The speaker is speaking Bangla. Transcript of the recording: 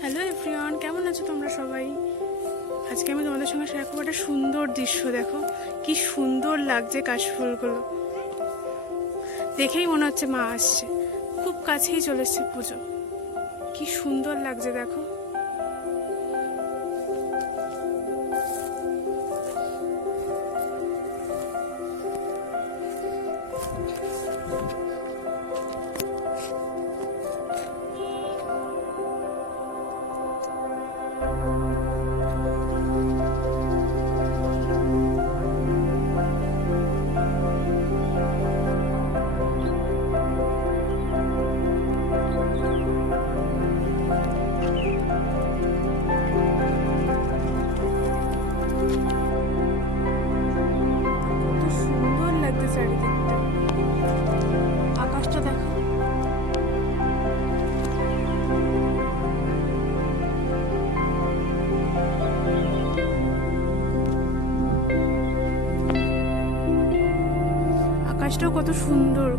হ্যালো এভরিওয়ান, কেমন আছো তোমরা সবাই? আজকে আমি তোমাদের সঙ্গে শেয়ার করবো একটা সুন্দর দৃশ্য। দেখো কি সুন্দর লাগছে কাশফুলগুলো, দেখেই মনে হচ্ছে মা আসছে। খুব কাছেই চলে এসছে পুজো, কি সুন্দর লাগছে দেখো। সুন্দর লাগছে চারিদিকটা, আকাশটা দেখো। আকাশটাও কত সুন্দর।